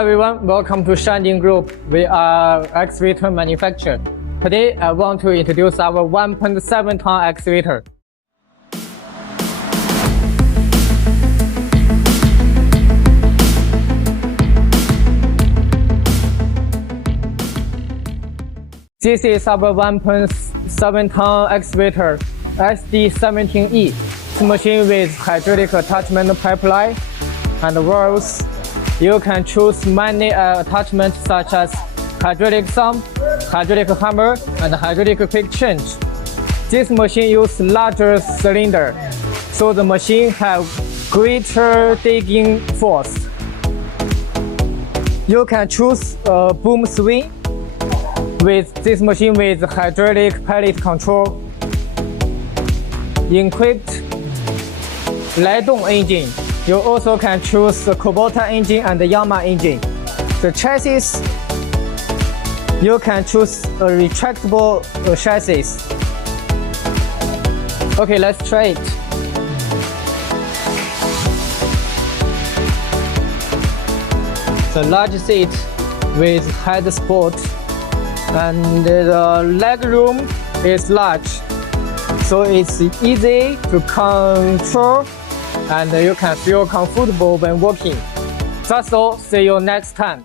everyone, welcome to Shanding Group. We are excavator manufacturer. Today I want to introduce our 1.7 ton excavator. This is our 1.7 ton excavator, D17E. It's a machine with hydraulic attachment pipeline and valves. You can choose many attachments such as hydraulic thumb, hydraulic hammer, and hydraulic quick change. This machine uses larger cylinder, so the machine has greater digging force. You can choose a boom swing with this machine with hydraulic pallet control. Equipped 来动 engine. You also can choose the Kubota engine and the Yamaha engine. The chassis, you can choose a retractable chassis. Okay, let's try it. The large seat with head support and the leg room is large, so it's easy to control and you can feel comfortable when walking. That's all. See you next time.